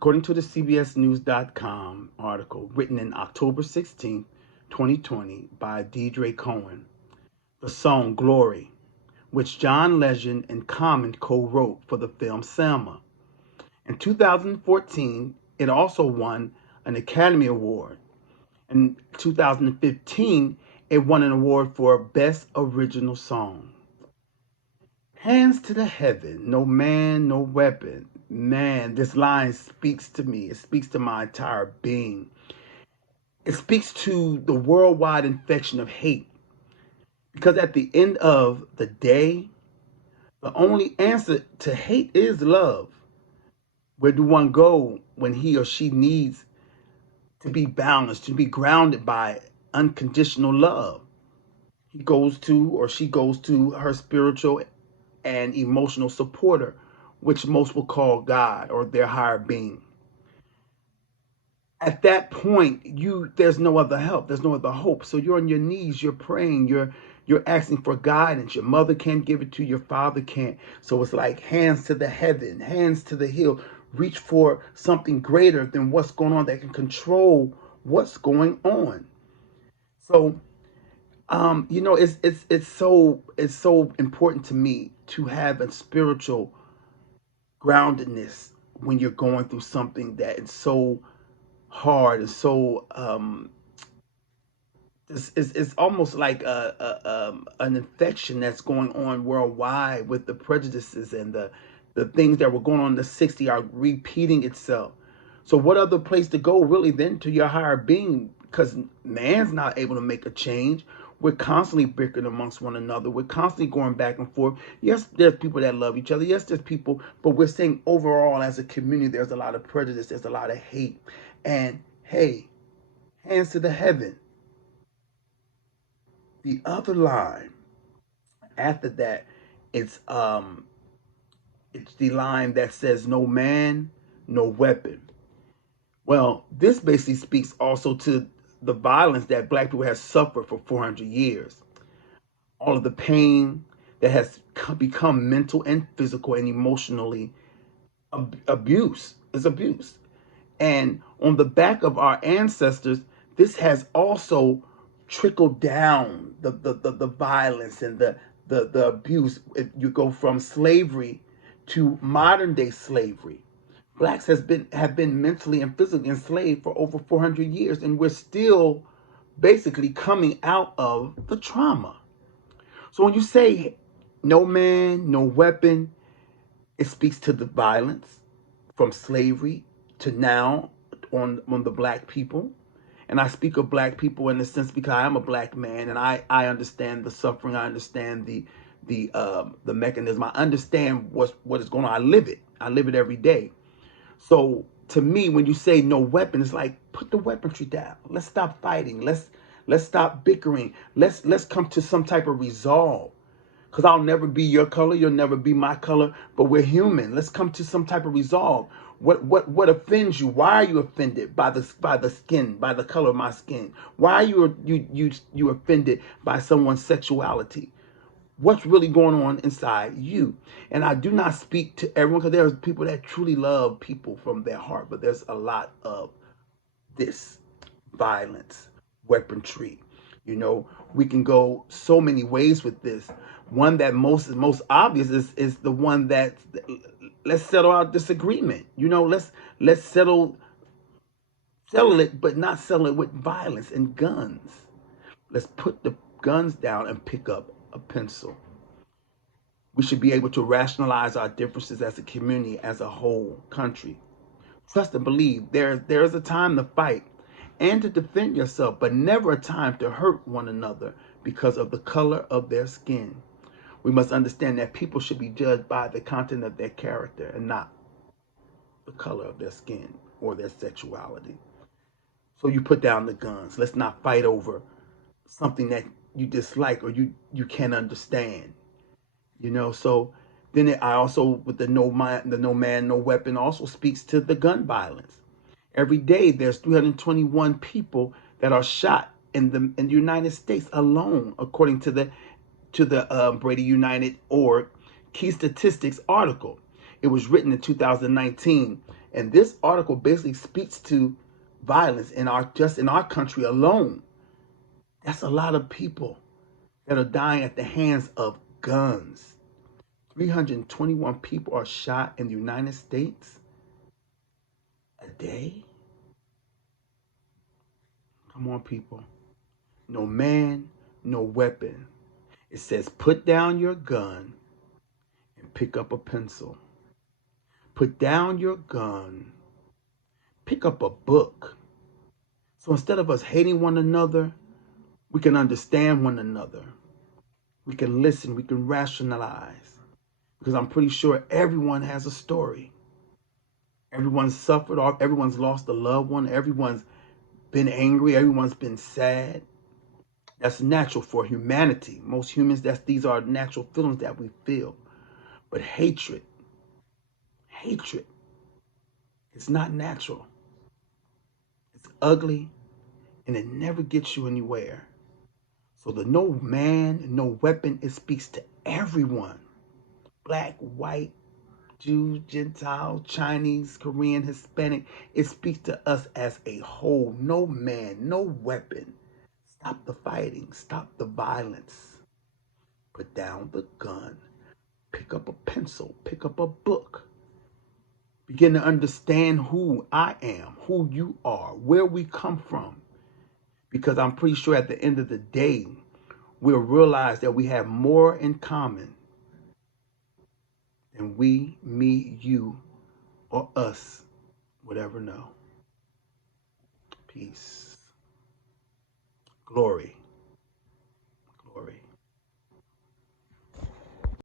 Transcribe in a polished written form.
According to the CBSNews.com article written in October 16th, 2020 by Deidre Cohen, the song Glory, which John Legend and Common co-wrote for the film Selma. In 2014, it also won an Academy Award. In 2015, it won an award for Best Original Song. Hands to the heaven, no man, no weapon. Man, this line speaks to me. It speaks to my entire being. It speaks to the worldwide infection of hate. Because at the end of the day, the only answer to hate is love. Where do one go when he or she needs to be balanced, to be grounded by unconditional love? He goes to, or she goes to, her spiritual and emotional supporter, which most will call God or their higher being. At that point, there's no other help, there's no other hope. So you're on your knees, you're praying, you're asking for guidance. Your mother can't give it to you, your father can't. So it's like hands to the heaven, hands to the hill. Reach for something greater than what's going on that can control what's going on. So it's so important to me to have a spiritual groundedness when you're going through something that is so hard and so it's almost like an infection that's going on worldwide, with the prejudices and the things that were going on in the 60s are repeating itself. So what other place to go really than to your higher being? Because man's not able to make a change. We're constantly bickering amongst one another. We're constantly going back and forth. Yes, there's people that love each other. Yes, there's people, but we're saying overall as a community, there's a lot of prejudice. There's a lot of hate. And hey, hands to the heaven. The other line after that, it's um it's the line that says no man, no weapon. Well, this basically speaks also to the violence that black people have suffered for 400 years. All of the pain that has become mental and physical and emotionally abuse is abuse. And on the back of our ancestors, this has also trickled down the violence and the abuse. If you go from slavery to modern day slavery, blacks have been mentally and physically enslaved for over 400 years, and we're still basically coming out of the trauma. So when you say no man, no weapon, it speaks to the violence from slavery to now on the black people. And I speak of black people in the sense because I am a black man, and I understand the suffering. I understand the mechanism. I understand what is going on. I live it. I live it every day. So to me, when you say no weapon, it's like put the weaponry down. Let's stop fighting. Let's stop bickering. Let's come to some type of resolve. Because I'll never be your color, you'll never be my color, but we're human. Let's come to some type of resolve. What offends you? Why are you offended by the skin, by the color of my skin? Why are you offended by someone's sexuality? What's really going on inside you? And I do not speak to everyone, because there's people that truly love people from their heart, but there's a lot of this violence, weaponry. We can go so many ways with this. One that most obvious is the one that, let's settle our disagreement. Let's settle it, but not settle it with violence and guns. Let's put the guns down and pick up a pencil. We should be able to rationalize our differences as a community, as a whole country. Trust and believe there is a time to fight and to defend yourself, but never a time to hurt one another because of the color of their skin. We must understand that people should be judged by the content of their character and not the color of their skin or their sexuality. So you put down the guns. Let's not fight over something that you dislike or you can't understand. So then I also, with the no man, no weapon, also speaks to the gun violence. Every day there's 321 people that are shot in the United States alone, according to the Brady United org Key Statistics article. It was written in 2019, And this article basically speaks to violence in our country alone. That's a lot of people that are dying at the hands of guns. 321 people are shot in the United States a day. Come on, people. No man, no weapon. It says put down your gun and pick up a pencil. Put down your gun, pick up a book. So instead of us hating one another, we can understand one another. We can listen, we can rationalize. Because I'm pretty sure everyone has a story. Everyone's suffered, everyone's lost a loved one, everyone's been angry, everyone's been sad. That's natural for humanity. Most humans, these are natural feelings that we feel. But hatred is not natural. It's ugly and it never gets you anywhere. So the no man, no weapon, it speaks to everyone. Black, white, Jew, Gentile, Chinese, Korean, Hispanic. It speaks to us as a whole. No man, no weapon. Stop the fighting. Stop the violence. Put down the gun. Pick up a pencil. Pick up a book. Begin to understand who I am, who you are, where we come from. Because I'm pretty sure at the end of the day, we'll realize that we have more in common than we, me, you, or us would ever know. Peace. Glory.